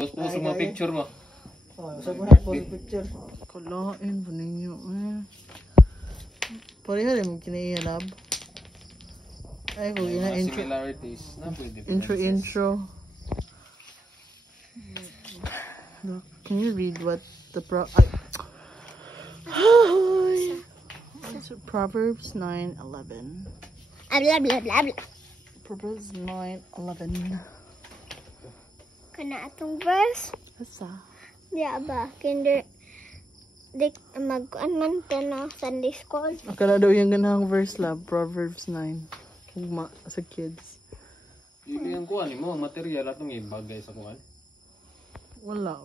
Post mo picture mo. Oh, usap mo na post picture. Kalain po ninyo pareha rin mong kinaihalab. Ay, kung ina-intro. Similarities na pwede. Intro. Look, can you read what the Proverbs 9:11. Blah blah blah blah. Proverbs 9:11. Kana atong verse? Asa? Diya ba? Kinder dik mag-an man ka na Sunday school. Akala daw yung ganahang verse lab, Proverbs 9. Sa kids. Hindi yung kuhan mo, material atong ibagay sa kuhan. Wala.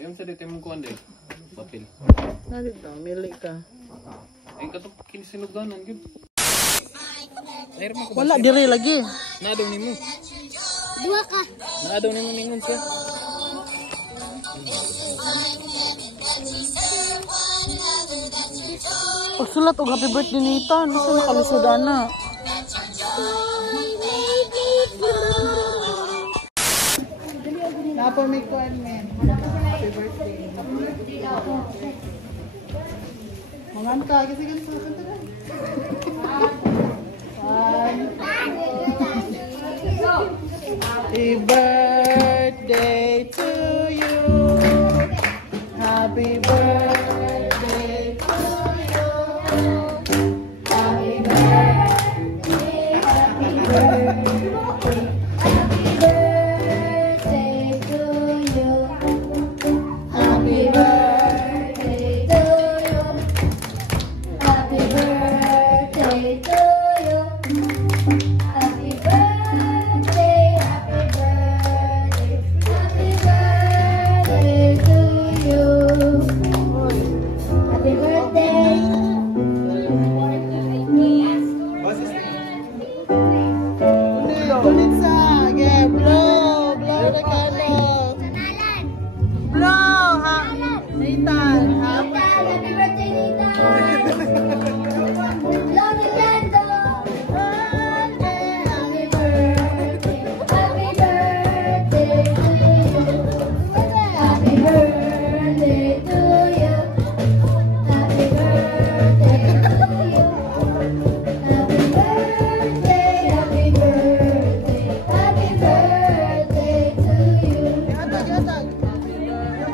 Yung sa dito mong kuhan din. Papel. Narito, mili ka. Ay katok kinisinuganan yun. Wala, diri lagi. Naadaw ni mo. Dua ka. Naadaw ni mo ningon siya. O sulat og happy birthday nita. Nisa nakalusod na. Napa may kuan men. Happy birthday. Manganta kasi ganito kanta na. Happy birthday to you. Happy birthday to you. Happy birthday, happy birthday. Happy birthday to you. Happy birthday to you. Happy birthday to you. Happy birthday, happy birthday. Happy birthday to you. Happy birthday. Ulit sa, yeah, blow the candle. Blow, ha? Nathan, ha? Happy birthday, Nathan. Blow the candle. Happy birthday. Happy birthday to you. Happy birthday to you. Happy birthday to you. Happy birthday, happy birthday. Happy birthday to you. Gatag.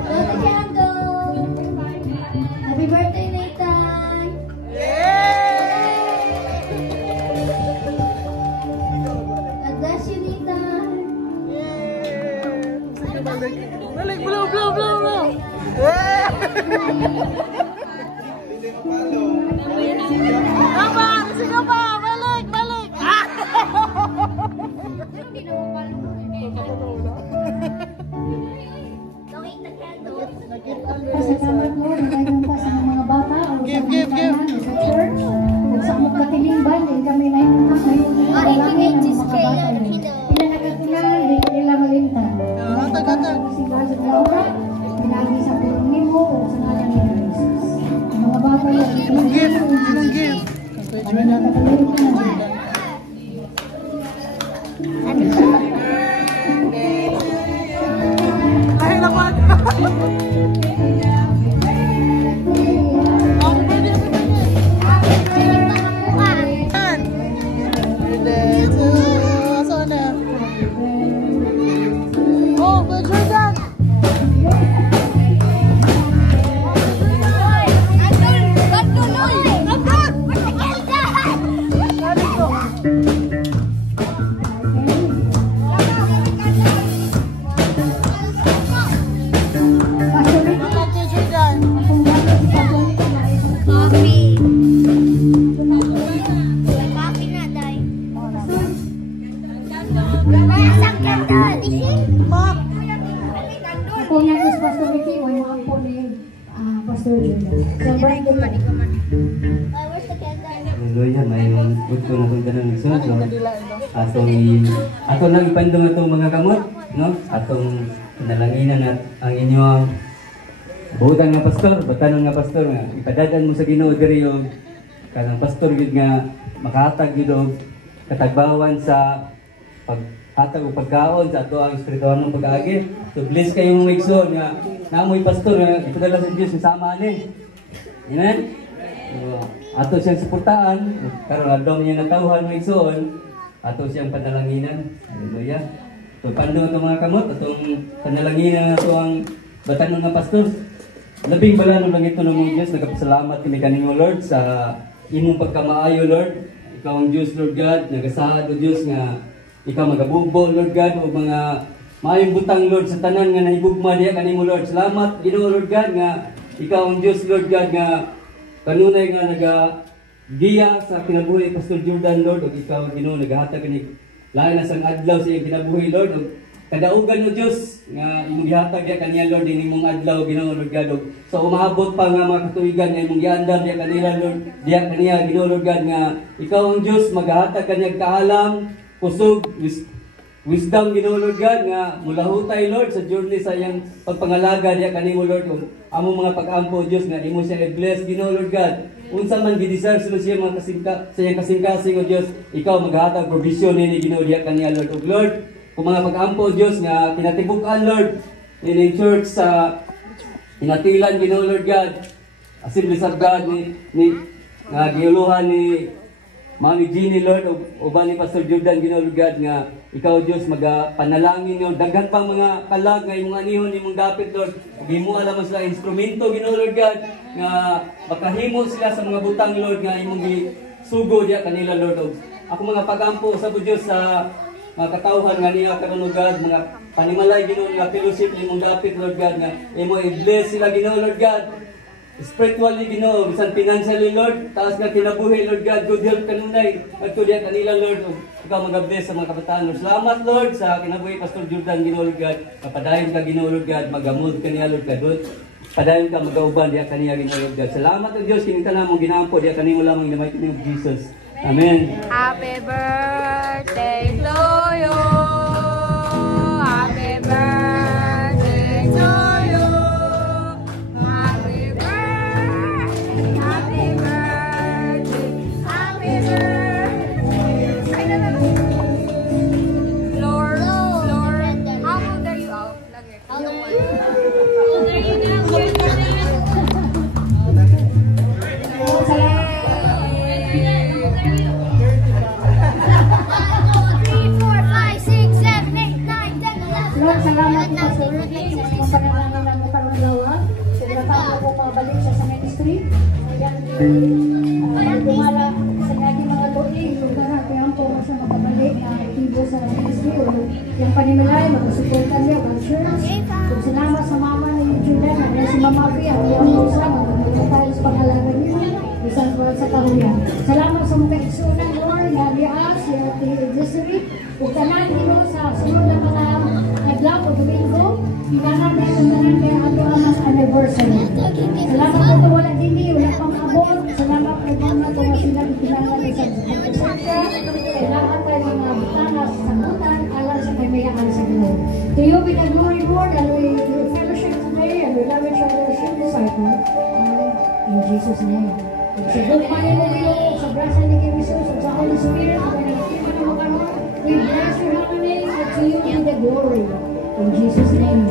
Blow the candle. Happy birthday, Nathan. God bless you, Nathan. Balik, blow. Apa? Sige pa, balik. Pasalamat mo, nagayong pa sa mga bata o sa mga tanan o sa church o sa among katilingban, din kami na yung dalangin ng mga bata yun. Ila nagkatunan, di ko nila malimtan. Gatag. Si Margaret Laura, pinagi sa tulong nimo o sa ngalan ni Jesus. Ang mga bata yun, Anong gift? ano na katalirin ka na din. Ay, naman. Oh, good Jordan. Kung yan is Pastor Ricky, o yung ampo ni Pastor Jordan. So, birthday mo. Hallelujah, may gusto na itong ganang isunod. Atong lang ipandong itong mga kamot, no? Atong nalanginan at ang inyong buhutan nga pastor, batanon nga pastor nga. Ipadadan mo sa Ginoo diri yung kanang pastor yun nga makahatag yun katagbawan sa hatag og pagkaon sa ato ang espiritual ng pag-agi. So bless kayong mga igsoon nga namoy pastor nga ipadala sa Dios sa sama ani. Amen. Ato siyang suportahan karon adlaw niya natawhan mga igsoon, ato siyang panalanginan. Hallelujah. So paano ito mga kamot atong panalanginan ato ang batanon nga pastor. Labing balanon lang ito ng mga Diyos. Nagpasalamat kami kanino Lord sa imong pagkamaayo Lord. Ikaw ang Diyos Lord God. Nagasahad o Diyos nga ikaw magabubo Lord God o mga maayong butang Lord sa tanan nga nahigugma diya kanimo Lord. Salamat Ginoo Lord God nga ikaw ang Diyos Lord God nga kanunay nga nagagiya sa kinabuhi Pastor Jordan Lord o ikaw Ginoo nagahatag kani lain na sang adlaw sa iyang kinabuhi Lord o kadaugan mo Diyos nga imong gihatag diya kaniya Lord din imong adlaw Ginoo Lord God. So umabot pa nga mga katuigan nga imong giandar diya kanila Lord diya kaniya Ginoo Lord God nga ikaw ang Diyos maghatag kaniya kaalam kusog wisdom Ginoo Lord God nga mulahutay Lord sa journey sa iyang pagpangalaga diya kanimo Lord among mga pag-ampo Diyos nga imo siya i-bless Ginoo Lord God. Unsa man gidesire sa siya mga sa iyang kasing-kasing o Diyos ikaw maghatag provision ni Ginoo diya kaniya Lord ug Lord kung mga pag-ampo Diyos nga kinatibukan Lord in church sa inatilan Ginoo Lord God Assemblies of God ni nga giuluhan ni Mami Jeannie Lord o ba ni Pastor Jordan Ginoo Lord God nga ikaw Diyos magapanalangin niyo daghan pang mga kalag nga imong anihon imong dapit Lord gimo alam sila instrumento Ginoo Lord God nga makahimo sila sa mga butang Lord nga imong gisugo diya kanila Lord ako mga pag-ampo sa Diyos sa mga katawhan nga niya karon God mga panimalay Ginoo nga fellowship imong dapit Lord God nga imo i-bless sila Ginoo Lord God spiritually Ginoo bisan financially Lord taas nga kinabuhi Lord God good health kanunay adto diya kanila Lord ikaw mag-bless sa mga kabataan Lord salamat Lord sa kinabuhi Pastor Jordan Ginoo Lord God kapadayon ka Ginoo Lord God magamod kaniya Lord God padayon ka magauban diya kaniya Ginoo Lord God salamat ang Dios kini tanan mong ginaampo diya kanimo lamang in the mighty name of Jesus amen. Happy birthday to you. Happy birthday to you. Happy birthday. Happy birthday. Happy birthday. Lord, how old are you out? How old are you now? Lord, salamat po sa Rudy, sa mga panalangin na mo karunlawa. Pagkatapos po mabalik siya sa ministry. Ayan, dumala sa ating mga tuig. Lugar, kaya po sa makabalik na aktibo sa ministry. Yung panimalay, mag-supportan niya, mag-church. Kung salamat sa mama ni Julian, at si Mama Pia, ang iyong usa, mag-upit tayo sa pangalaman niyo. Isang buwan sa kahuyan. Salamat sa mga kaigsunan, Lord, na lias, si Ate Desiree. Kung tanan nyo sa sunod na mga adlaw o domingo, ibanan na yung tanan kaya ato ang mga anniversary. Salamat po ito wala din wala pang abot. Salamat po ito na ito nga silang kailangan sa pagkakasya. Kailangan tayo mga butanas sa butan, alam sa kaymayaan sa Lord. To you be the glory, Lord, and we fellowship today, and we love each other as your disciple. In Jesus' name. Sa buhay mo Diyos, sa brasa ni Jesus, sa Holy Spirit, we bless your holy name, and to you be the glory. In Jesus' name.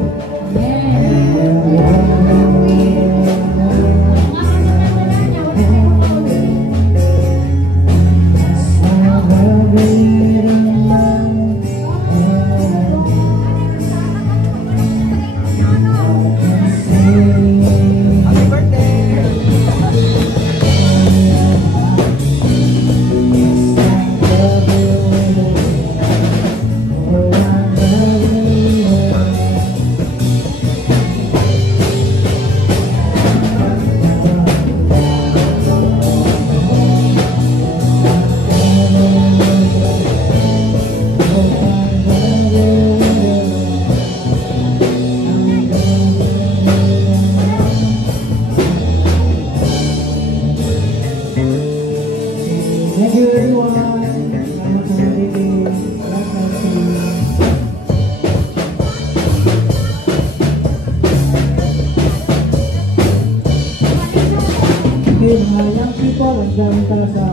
Young people, nagdamit ka sa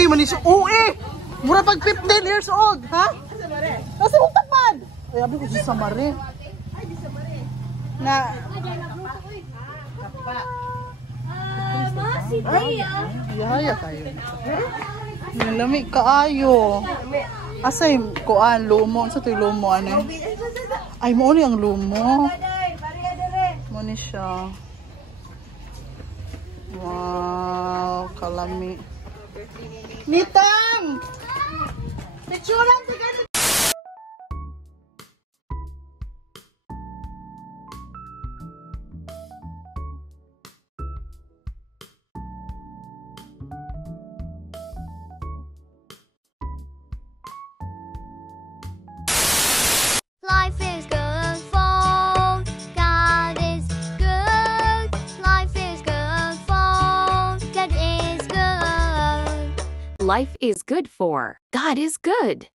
Uy, manis. Uy! Mura pag 15 years old, ha? Nasa mong takman! Ay, abi ko si Samare. Na... Ay, yaya tayo. Nalamig kaayo. Asay, kuan, lumo. Sa ito'y lumo, ano? Ay, mo ni ang lumo. Mo ni siya. Wow, kalami. Nitang! Picturean ti ganito. Life is good for God is good. Life is good for God is good. Life is good for God is good.